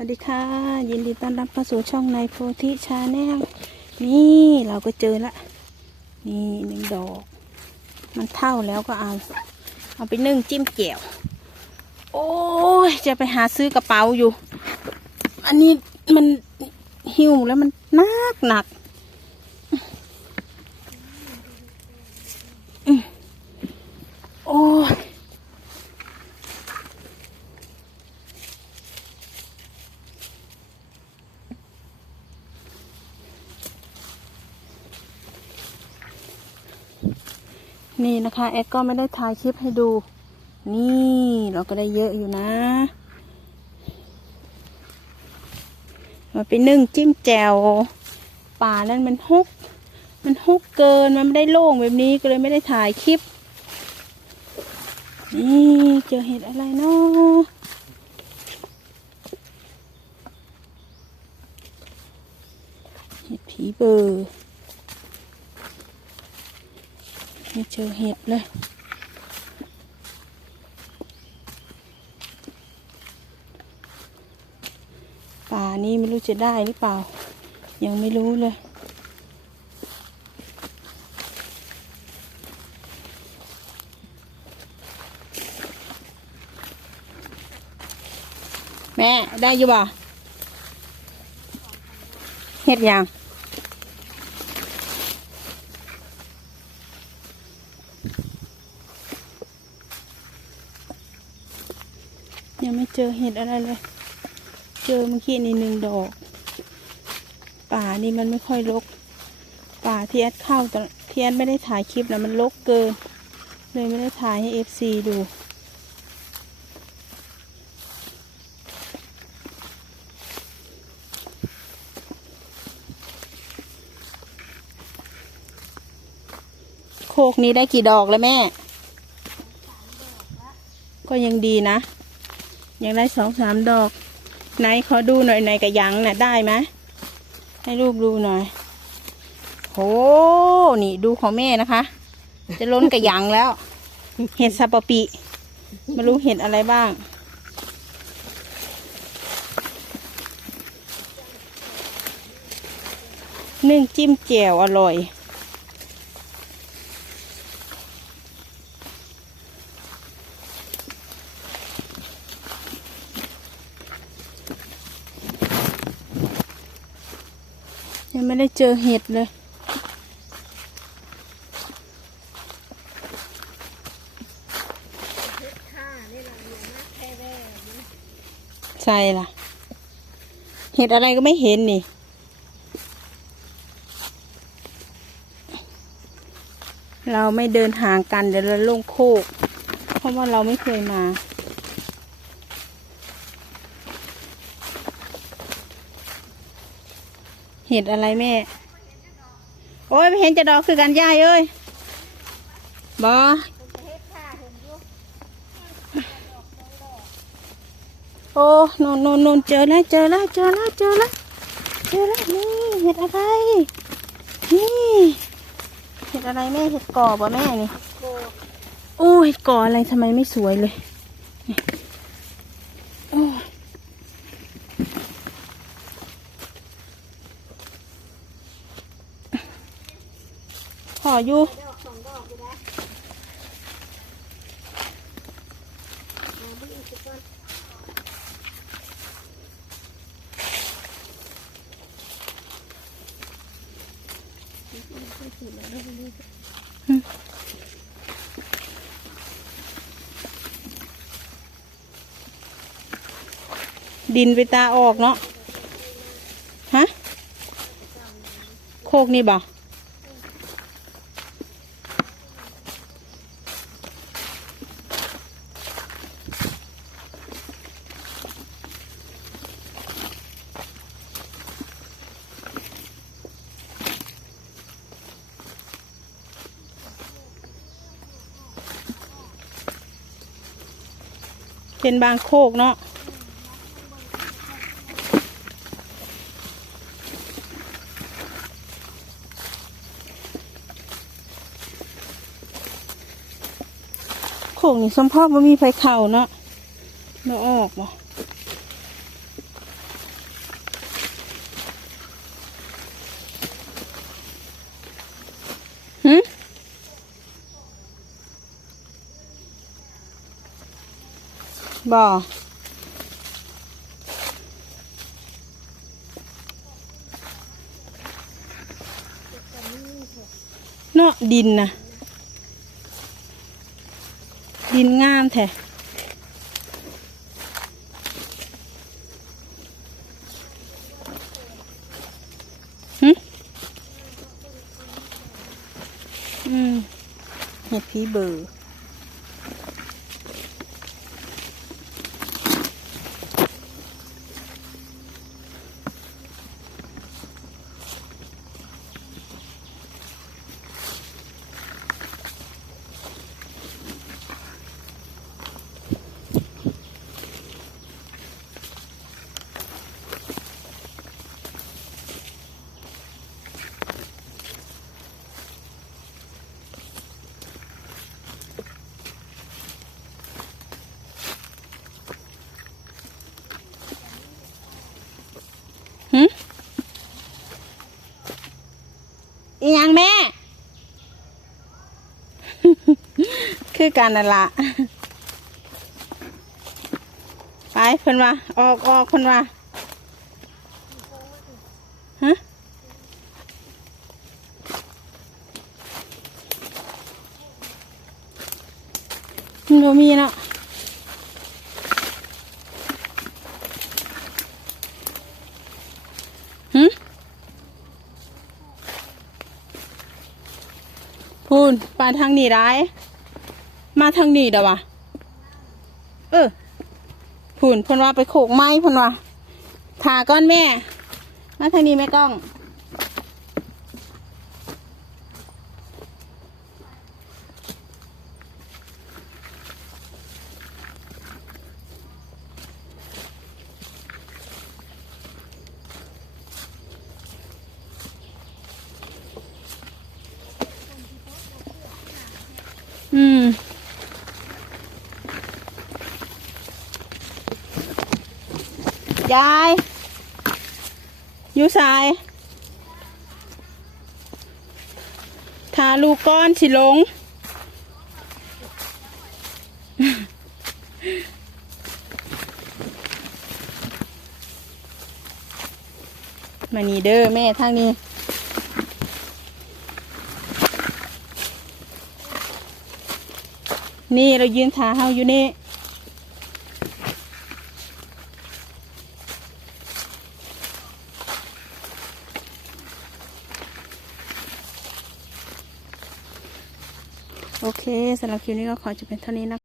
วัสดีค่ะ ยินดีต้อนรับเข้าสู่ช่องในโพธิชาแนลนี่เราก็เจอละ นี่หนึ่งดอก มันเท่าแล้วก็เอา เอาไปนึ่งจิ้มแจ่วโอ้ยจะไปหาซื้อกระเป๋าอยู่ อันนี้มันหิวแล้วมันหนักหนัก นี่นะคะแอดก็ไม่ได้ถ่ายคลิปให้ดู นี่เราก็ได้เยอะอยู่นะมาไปนึ่งจิ้มแจ่วป่านั่นมันฮุก มันฮุกเกินมันไม่ได้โล่งแบบนี้ก็เลยไม่ได้ถ่ายคลิป นี่เจอเห็ดอะไรเนาะเห็ดผีเบอร์ ไม่เจอเห็ดเลยป่านี้ไม่รู้จะได้หรือเปล่า ยังไม่รู้เลย แม่ได้อยู่บ่เห็ดยัง ยังไม่ เจอเห็ดอะไรเลย เจอเมื่อกี้นี่หนึ่งดอก ป่านี่มันไม่ค่อยรก ป่าที่แอดเข้าแต่ที่แอดไม่ได้ถ่ายคลิปนะมันรกเกิน เลยไม่ได้ถ่ายให้เอฟซีดูโคกนี้ได้กี่ดอกแล้วแม่ ก็ยังดีนะ ยังได้สองสามดอกไหนขอดูหน่อยไหนกับยังน่ะได้ไหมให้ลูกดูหน่อยโหนี่ดูของแม่นะคะ จะล้นกับยังแล้ว เห็ดซาปปิไม่รู้เห็ดอะไรบ้าง นึ่งจิ้มแจ่วอร่อย ยังไม่ได้เจอเห็ดเลยใช่ล่ะ เห็ดอะไรก็ไม่เห็นนี่เราไม่เดินห่างกันเดี๋ยวเราลงโคก เพราะว่าเราไม่เคยมา เห็ดอะไรแม่ โอ้ยไม่เห็นจะดอกคือกันยายเอ้ยบอโอ้นนนนนเจอแล้วเจอแล้วเจอแล้วเจอแล้วเจอแล้วนี่เห็ดอะไร นี่เห็ดอะไรแม่เห็ดก่อบ่แม่นี่โอ้เห็ดก่ออะไรทำไมไม่สวยเลยนี่โอ้ย ข ออยู่ดินไปตาออกเนาะ ฮะ โคกนี่บ่ เป็นบางโคกเนาะโคกนี่สมพ่อมันมีไฟเข่าเนาะเนาะออกบ่ บ่เนาะดินนะดินงามแท้หึอืมเห็ดพีเบอร์ หึอีหยังแม่ คือการนั่นละไปเพิ่นว่าออกออกเพิ่นว่าฮะมันบ่มีเนาะหึพูนไปทางนี้ได้ มาทางนี้เด้อวะเออพูนพิ่นว่าไปโขกไม้พิ่นว่าถาก้อนแม่ มาทางนี้แม่กล้อง อืม ยายอยู่สายทาลูกก้อนสิลง มานี่เด้อแม่ทางนี้นี่เรายืนทาเฮาอยู่นี่ โอเค สำหรับคลิปนี้ก็ขอจบเป็นเท่านี้นะคะ